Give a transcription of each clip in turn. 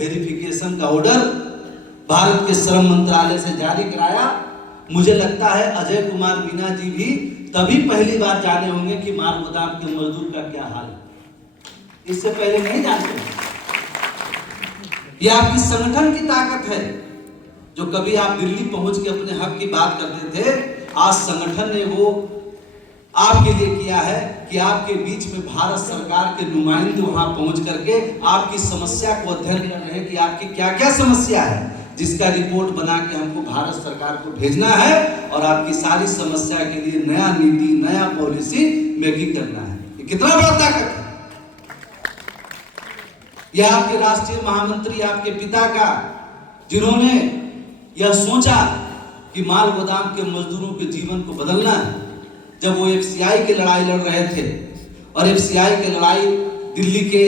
Verification का order Bharat के श्रम मंत्रालय से जारी कराया। मुझे लगता है अजय कुमार मीना जी भी तभी पहली बार जाने होंगे कि माल गोदाम के मजदूर का क्या हाल है, इससे पहले नहीं जानते। यह आपकी संगठन की ताकत है। जो कभी आप दिल्ली पहुंच के अपने हक की बात करते थे, आज संगठन ने वो आपके लिए किया है कि आपके बीच में भारत सरकार के नुमाइंदे वहां पहुंच करके आपकी समस्या को अध्ययन कर रहे हैं कि आपकी क्या क्या समस्या है, जिसका रिपोर्ट बना के हमको भारत सरकार को भेजना है और आपकी सारी समस्या के लिए नया नीति, नया पॉलिसी मेकिंग करना है। ये कितना बड़ा ताकत है। यह आपके राष्ट्रीय महामंत्री, आपके पिता का, जिन्होंने यह सोचा कि माल गोदाम के मजदूरों के जीवन को बदलना है। जब वो एफसीआई की लड़ाई लड़ रहे थे और एफसीआई की लड़ाई दिल्ली के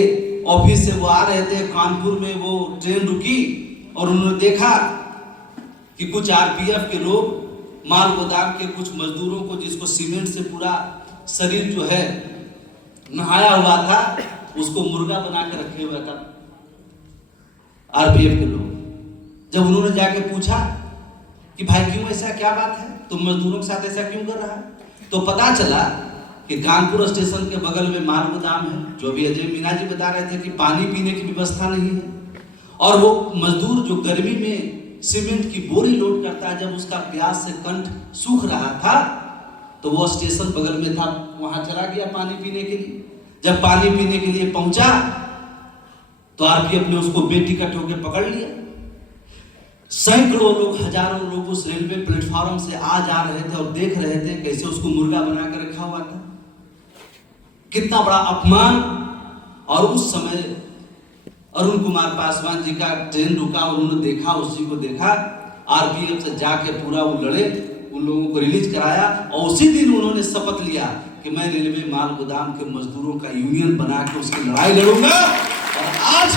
ऑफिस से वो आ रहे थे, कानपुर में वो ट्रेन रुकी और उन्होंने देखा कि कुछ आरपीएफ के लोग माल गोदाम के कुछ मजदूरों को, जिसको सीमेंट से पूरा शरीर जो है नहाया हुआ था, उसको मुर्गा बना के रखे हुआ था आरपीएफ के लोग। जब उन्होंने जाके पूछा कि भाई क्यों ऐसा, क्या बात है, तुम मजदूरों के साथ ऐसा क्यों कर रहा है, तो पता चला कि कानपुर स्टेशन के बगल में माल गोदाम है। जो भी अजय मीना जी बता रहे थे कि पानी पीने की व्यवस्था नहीं है, और वो मजदूर जो गर्मी में सीमेंट की बोरी लोड करता है, जब उसका प्यास से कंठ सूख रहा था तो वो स्टेशन बगल में था, वहां चला गया पानी पीने के लिए। जब पानी पीने के लिए पहुंचा तो आरपीएफ ने उसको बेटिकट होकर पकड़ लिया। सैकड़ों लोग, हजारों लोग उस रेलवे प्लेटफॉर्म से आ जा रहे थे और देख रहे थे कैसे उसको मुर्गा बनाकर रखा हुआ था। कितना बड़ा अपमान। और उस समय अरुण कुमार पासवान जी का ट्रेन रुका, उन्होंने देखा, उसी को देखा, आरपीएफ से जाके पूरा वो लड़े, उन लोगों को रिलीज कराया और उसी दिन उन्होंने शपथ लिया कि मैं रेलवे माल गोदाम के मजदूरों का यूनियन बना के उसकी लड़ाई लड़ूंगा। और आज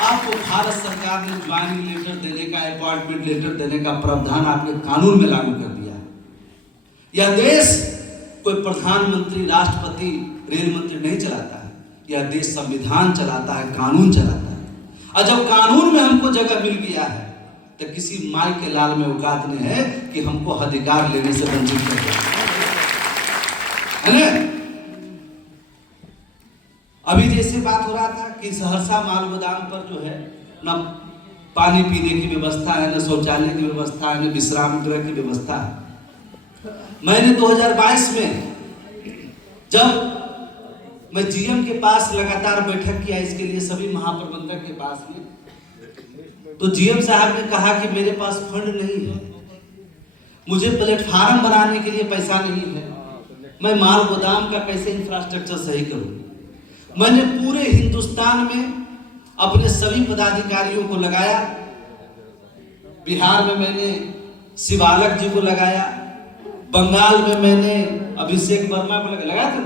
आपको भारत सरकार ने ज्वाइनिंग लेटर देने का, अपॉइंटमेंट लेटर देने का प्रावधान आपके कानून में लागू कर दिया है। यह देश कोई प्रधानमंत्री, राष्ट्रपति, रेल मंत्री नहीं चलाता है, यह देश संविधान चलाता है, कानून चलाता है। और जब कानून में हमको जगह मिल गया है तो किसी माई के लाल में औकात नहीं है कि हमको अधिकार लेने से वंचित कर दिया है ना। अभी जैसे बात हो रहा था कि सहरसा माल गोदाम पर जो है न पानी पीने की व्यवस्था है, न शौचालय की व्यवस्था है, न विश्राम गृह की व्यवस्था है। मैंने 2022 में जब मैं जीएम के पास लगातार बैठक किया, इसके लिए सभी महाप्रबंधक के पास में, तो जीएम साहब ने कहा कि मेरे पास फंड नहीं है, मुझे प्लेटफार्म बनाने के लिए पैसा नहीं है, मैं माल गोदाम का कैसे इंफ्रास्ट्रक्चर सही करूं। मैंने पूरे हिंदुस्तान में अपने सभी पदाधिकारियों को लगाया। बिहार में मैंने शिवालक जी को लगाया, बंगाल में मैंने अभिषेक वर्मा को लगाया था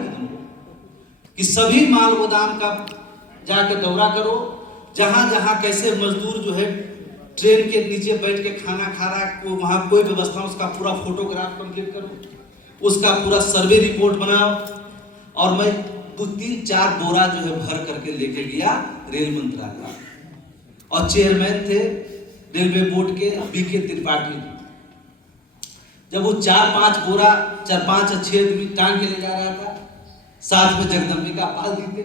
कि सभी माल गोदाम का जाके दौरा करो, जहां जहां कैसे मजदूर जो है ट्रेन के नीचे बैठ के खाना खा रहा है, को वहां कोई व्यवस्था, उसका पूरा फोटोग्राफ कंप्लीट करो, उसका पूरा सर्वे रिपोर्ट बनाओ। और मैं 3-4 बोरा जो है भर करके लेके गया रेल मंत्रालय, और चेयरमैन थे रेलवे बोर्ड के बीके त्रिपाठी। जब वो 4-5 बोरा, 4-5-6 आदमी टांग के ले जा रहा था, साथ में जगदम्बिका पाल जी थे।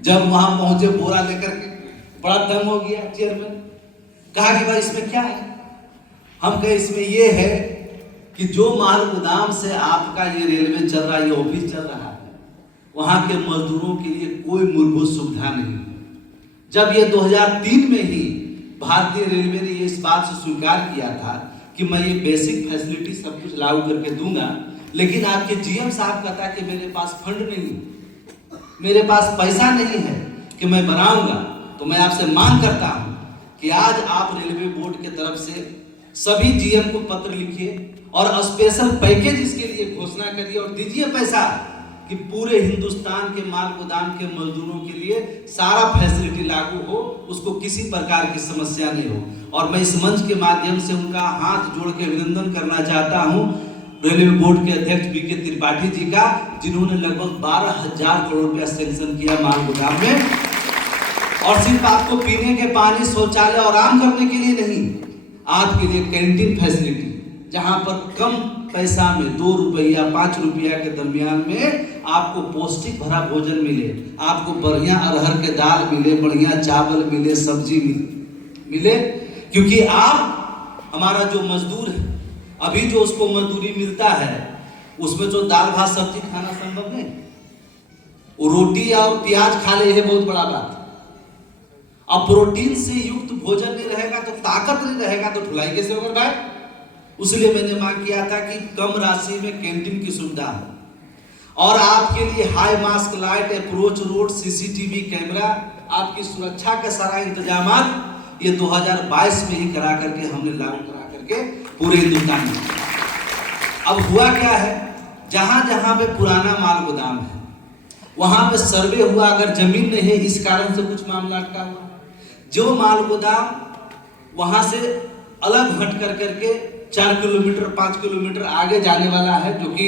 जब वहां पहुंचे बोरा लेकर के, बड़ा दम हो गया। चेयरमैन कहा कि भाई इसमें क्या है? हम कहे इसमें ये है कि जो माल गोदाम से आपका ये रेलवे चल रहा है, ये ऑफिस चल रहा है, वहां के मजदूरों के लिए कोई मूलभूत सुविधा नहीं। जब ये 2003 में ही भारतीय रेलवे ने इस बात से स्वीकार किया था कि मैं ये बेसिक फैसिलिटी सब कुछ लागू करके दूंगा, लेकिन आपके जीएम साहब कहता कि मेरे पास फंड नहीं, मेरे पास पैसा नहीं है कि मैं बनाऊंगा। तो मैं आपसे मांग करता हूं कि आज आप रेलवे बोर्ड के तरफ से सभी जीएम को पत्र लिखिए और स्पेशल पैकेज इसके लिए घोषणा करिए और दीजिए पैसा कि पूरे हिंदुस्तान के माल गोदाम के मजदूरों के लिए सारा फैसिलिटी लागू हो, उसको किसी प्रकार की समस्या नहीं हो। और मैं इस मंच के माध्यम से उनका हाथ जोड़ के अभिनंदन करना चाहता हूं रेलवे बोर्ड के अध्यक्ष बीके त्रिपाठी जी का, जिन्होंने लगभग 12,000 करोड़ रुपया सैंक्शन किया माल गोदाम में। और सिर्फ आपको पीने के पानी, शौचालय और आराम करने के लिए नहीं, आपके लिए कैंटीन फैसिलिटी, जहां पर कम पैसा में 2 रुपया 5 रुपया के दरमियान में आपको पौष्टिक भरा भोजन मिले, आपको बढ़िया अरहर के दाल मिले, बढ़िया चावल मिले, सब्जी मिले। क्योंकि आप हमारा जो मजदूर है, अभी जो उसको मजदूरी मिलता है उसमें जो दाल भात सब्जी खाना संभव नहीं, वो रोटी और प्याज खा ले, यह बहुत बड़ा बात है। अब प्रोटीन से युक्त भोजन नहीं रहेगा तो ताकत नहीं रहेगा तो ढुलाई कैसे होगा भाई? उसलिए मैंने मांग किया था कि कम राशि में कैंटीन की सुविधा हो और आपके लिए high mask light, approach road, CCTV camera, आपकी सुरक्षा के सारा इंतजाम ये 2022 में ही करा करके हमने लागू करा करके पूरे हिंदुस्तान में। अब हुआ क्या है, जहां जहां पे पुराना माल गोदाम है वहां पे सर्वे हुआ, अगर जमीन नहीं है इस कारण से कुछ मामला अटका हुआ, जो माल गोदाम वहां से अलग हट कर करके 4 किलोमीटर 5 किलोमीटर आगे जाने वाला है, जो कि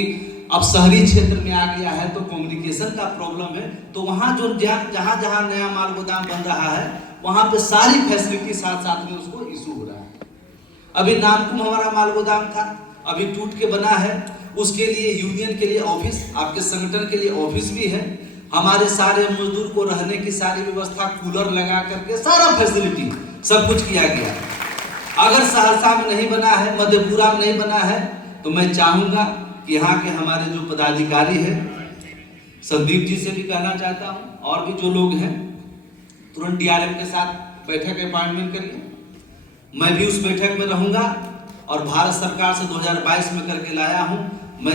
अब शहरी क्षेत्र में आ गया है तो कम्युनिकेशन का प्रॉब्लम है, तो वहां जो जहां जहां नया माल गोदाम बन रहा है वहां पे सारी फैसिलिटी साथ साथ में उसको इशू हो रहा है। अभी नामकुम हमारा माल गोदाम था, अभी टूट के बना है, उसके लिए यूनियन के लिए ऑफिस, आपके संगठन के लिए ऑफिस भी है, हमारे सारे मजदूर को रहने की सारी व्यवस्था, कूलर लगा करके सारा फैसिलिटी सब कुछ किया गया। अगर सहरसा में नहीं बना है, मधेपुरा में नहीं बना है, तो मैं चाहूंगा कि यहाँ के हमारे जो पदाधिकारी हैं, संदीप जी से भी कहना चाहता हूँ और भी जो लोग हैं, तुरंत डीआरएम के साथ बैठक अपॉइंटमेंट करिए। मैं भी उस बैठक में रहूंगा और भारत सरकार से 2022 में करके लाया हूं, मैं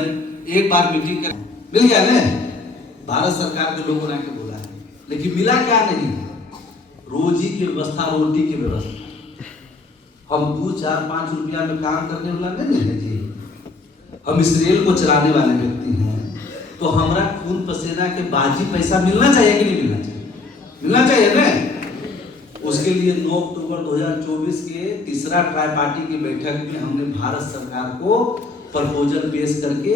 एक बार मीटिंग कर मिल गया ना, भारत सरकार के लोगों ने आके बोला है, लेकिन मिला क्या नहीं, रोजी की व्यवस्था, रोटी की व्यवस्था। हम 2 4 5 रुपया में काम करने वाला नहीं है जी, हम इसराइल को चलाने वाले व्यक्ति हैं, तो हमारा खून पसीना के बाजी पैसा मिलना चाहिए कि नहीं मिलना चाहिए? मिलना चाहिए ना। उसके लिए 9 अक्टूबर 2024 के तीसरा ट्राईपार्टी की बैठक में हमने भारत सरकार को प्रपोजल पेश करके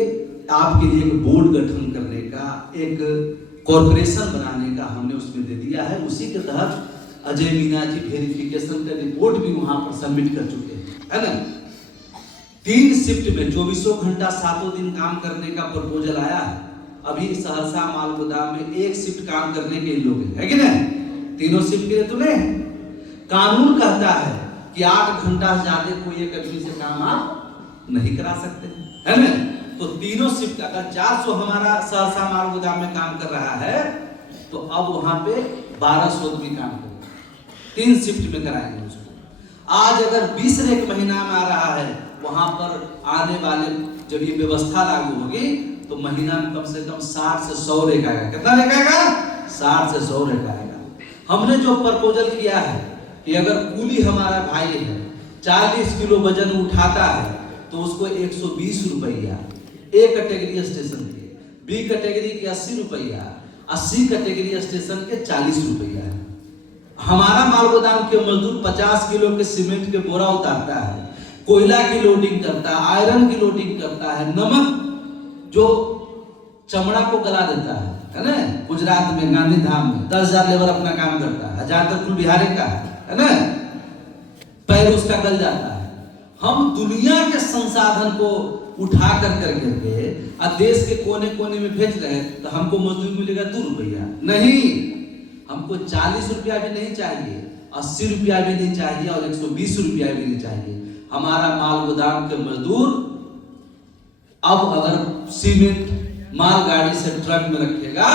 आपके लिए एक बोर्ड गठन करने का, एक कॉर्पोरेशन बनाने का हमने उसमें दे दिया है। उसी के तहत अजय मीना जी वेरिफिकेशन का रिपोर्ट भी वहां पर सबमिट कर चुके हैं, है ना। 3 शिफ्ट में 24 घंटा 7 दिन काम करने का प्रपोजल आया है। अभी सहरसा माल गोदाम में 1 शिफ्ट काम करने के लोग है कि नहीं, 3 शिफ्ट के लिए तो नहीं। कानून कहता है कि 8 घंटा से ज्यादा कोई एक आदमी से काम आप नहीं करा सकते, है ना। तो 3 शिफ्ट, अगर 400 हमारा सहरसा माल गोदाम में काम कर रहा है तो अब वहां पे 1200 आदमी काम करेगा, 3 शिफ्ट में कराएंगे उसको। आज अगर 20 रेक महीना में आ रहा है, वहां पर आने वाले जब ये व्यवस्था लागू होगी तो महीना में कम से कम 60 से 100 रेक आएगा। कितना रेक आएगा? 60 से 100 रेक आएगा। हमने जो प्रपोजल किया है कि अगर कूली हमारा भाई है 40 किलो वजन उठाता है तो उसको 120 रुपया, ए कैटेगरी स्टेशन के, बी कैटेगरी के 80 रुपया, 80 कैटेगरी स्टेशन के 40 रुपया है। हमारा माल गोदाम के मजदूर 50 किलो के सीमेंट के बोरा उतारता है, कोयला की लोडिंग करता है, आयरन की लोडिंग करता है, नमक जो चमड़ा को गला देता है ना, गुजरात में गांधी धाम में 10,000 लेबर अपना काम करता है, ज्यादातर कुल बिहार का है ना, पैर उसका गल जाता है। हम दुनिया के संसाधन को उठा कर करके और देश के कोने कोने में भेज रहे हैं, तो हमको मजदूरी मिलेगा 2 रुपया नहीं, हमको 40 रुपया भी नहीं चाहिए, 80 रुपया भी नहीं चाहिए और 120 रुपया भी नहीं चाहिए। हमारा माल गोदाम के मजदूर अब अगर सीमेंट मालगाड़ी से ट्रक में रखेगा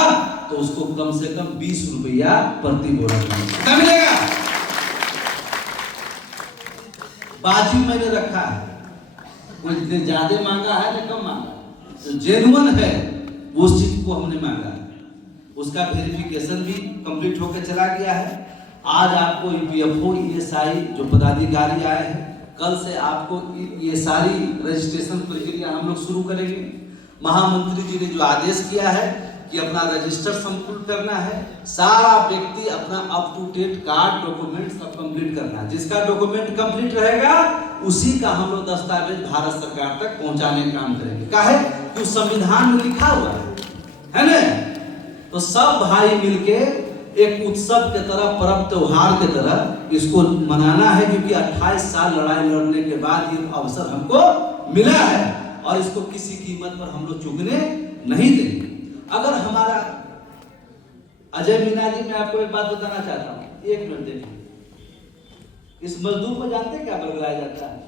तो उसको कम से कम 20 रुपया प्रति बोरा मिलेगा। बाजी मैंने रखा है, कोई ज्यादा मांगा है ना कम मांगा है, तो जेन्युइन है उस चीज को हमने मांगा है, उसका वेरिफिकेशन भी कंप्लीट होकर चला गया है। आज आपको ईपीएफओ ईएसआई जो पदाधिकारी आए हैं, कल से आपको ये सारी रजिस्ट्रेशन प्रक्रिया हम लोग शुरू करेंगे। महामंत्री जी ने जो आदेश किया है कि अपना रजिस्टर संपूर्ण करना है, सारा व्यक्ति अपना up to date card document सब कंप्लीट करना है। जिसका डॉक्यूमेंट कंप्लीट रहेगा उसी का हम लोग दस्तावेज भारत सरकार तक पहुंचाने का काम करेंगे। काहे कि संविधान में लिखा हुआ है ना। तो सब भाई मिलके एक उत्सव के तरह, पर्व त्योहार के तरह इसको मनाना है, क्योंकि 28 साल लड़ाई लड़ने के बाद ये अवसर हमको मिला है और इसको किसी कीमत पर हम लोग चूकने नहीं देंगे। अगर हमारा अजय मीना जी, मैं आपको एक बात बताना चाहता हूँ, एक मिनट देखिए। इस मजदूर को जानते हैं क्या बरगलाया जाता है?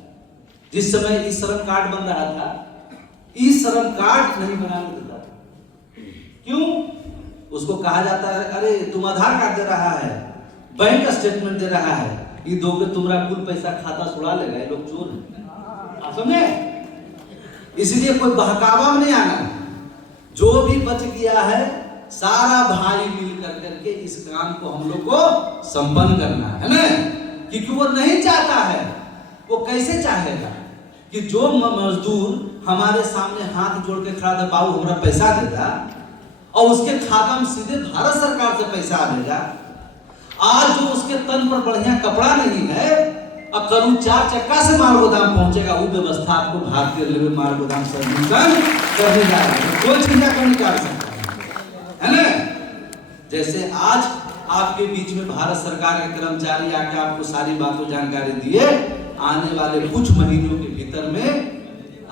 जिस समय ई श्रम कार्ड बन रहा था, ई श्रम कार्ड नहीं बनाने देता था। क्यों? उसको कहा जाता है, अरे तुम आधार कार्ड दे रहा है, बैंक स्टेटमेंट दे रहा है, ये दोगे तुम्हारा कुल पैसा खाता छुड़ा लेगा, ये लोग चोर हैं। आप समझे? इसलिए कोई बहकावा में नहीं आना। जो भी बच गया है सारा भाई मिल करके इस काम को हम लोग को संपन्न करना है ना, क्योंकि वो नहीं चाहता है। वो कैसे चाहेगा कि जो मजदूर हमारे सामने हाथ जोड़ के खड़ा था, बाबू हमारा पैसा देगा, और उसके खाता में सीधे भारत सरकार से पैसा आएगा। आज जो उसके तन पर बढ़िया कपड़ा नहीं है और करूं 4 चक्का से माल गोदाम पहुंचेगा, वो व्यवस्था आपको भारतीय रेलवे माल गोदाम से करने जा रहे हैं। कोई चिंता करने की आवश्यकता है ना। जैसे आज आपके बीच में भारत सरकार के कर्मचारी आके आपको सारी बातों जानकारी दिए, आने वाले कुछ महीनों के भीतर में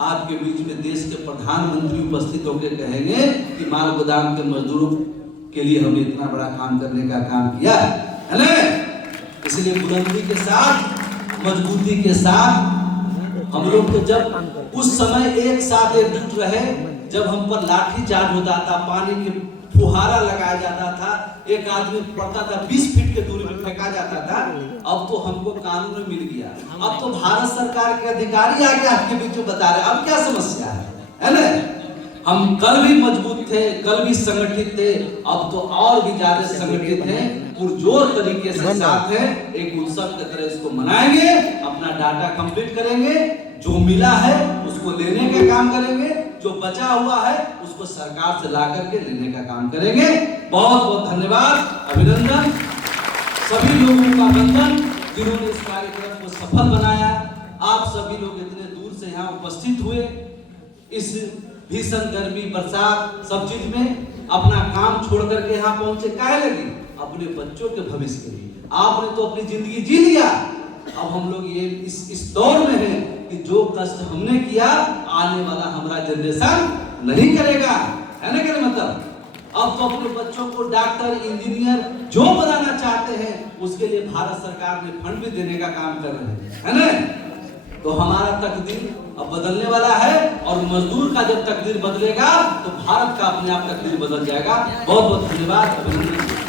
आपके बीच में देश के प्रधानमंत्री उपस्थित होकर कहेंगे कि माल गोदाम के मजदूरों के लिए हमने इतना बड़ा काम करने का काम किया है ना। इसलिए बुलंदी के साथ, मजबूती के साथ हम लोग तो जब उस समय एक साथ एकजुट रहे, जब हम पर लाठी चार्ज होता था, पानी के फुहारा लगाया जाता था, एक आदमी पड़ता था 20 फीट के दूरी में फेंका जाता था। अब तो हमको कानून मिल गया, अब तो भारत सरकार के अधिकारी आके आपके बीच में बता रहे, अब क्या समस्या है ना। हम कल भी मजबूत थे, कल भी संगठित थे, अब तो और भी ज्यादा संगठित हैं, पुरजोर तरीके से साथ हैं। एक उत्सव की तरह इसको मनाएंगे, अपना डाटा कंप्लीट करेंगे, जो मिला है उसको लेने का काम करेंगे, जो बचा हुआ है उसको सरकार से ला करके लेने का काम करेंगे। बहुत बहुत धन्यवाद, अभिनंदन सभी लोगों का, वंदन जिन्होंने इस कार्यक्रम को सफल बनाया। आप सभी लोग इतने दूर से यहाँ उपस्थित हुए, इस भीषण गर्मी, बरसात, सब चीज में अपना काम छोड़ करके यहाँ पहुंचे, काहे लगी? अपने बच्चों के भविष्य के लिए। आपने तो अपनी जिंदगी जी लिया, अब हम लोग ये इस दौर में हैं कि जो कष्ट हमने किया आने वाला हमारा जनरेशन नहीं करेगा, है ना। क्या मतलब? अब तो अपने बच्चों को डॉक्टर, इंजीनियर जो बनाना चाहते हैं, उसके लिए भारत सरकार ने फंड भी देने का काम कर रहे हैं, है ना। तो हमारा तकदीर अब बदलने वाला है, और मजदूर का जब तकदीर बदलेगा तो भारत का अपने आप तकदीर बदल जाएगा। बहुत बहुत धन्यवाद, अभिनंदन।